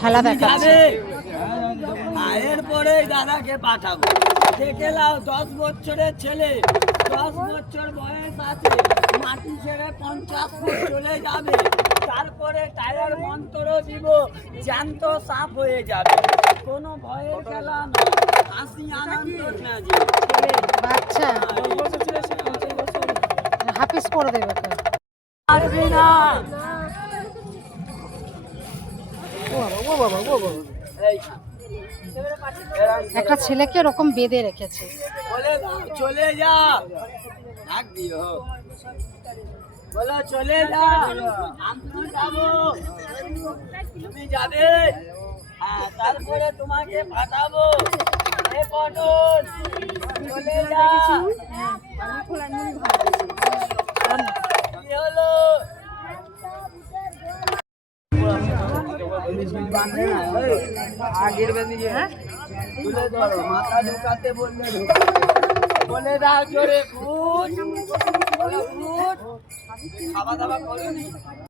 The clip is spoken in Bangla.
খেলা দেখাচ্ছে। এরপরে দাদাকে পাঠাবো। দেখে নাও 10 বছরের ছেলে, 10 বছর বয়স আছে, মাটি ছেড়ে 50 ফুট চলে যাবে। তারপরে টায়ার মন্ত্র দিব, জ্যান্ত সাফ হয়ে যাবে। কোনো ভয়ের খেলা নয়, হাসি আনন্দ বাচ্চা হাফিজ করে দেবে তো। পারবি না। একটা ছেলেকে ওরকম বেঁধে রেখেছে। বলে চলে যা, ডাক দিও, বলো চলে যা, আমি যাবো, তুমি যাবে। হ্যাঁ, তারপরে তোমাকে পাঠাবো। পটল চলে যা। কি হলো? তুলে ধরো, মাথা ঢুকাতে বললে বলে দাও জোরে, ফুট খাওয়া দাওয়া করো নি।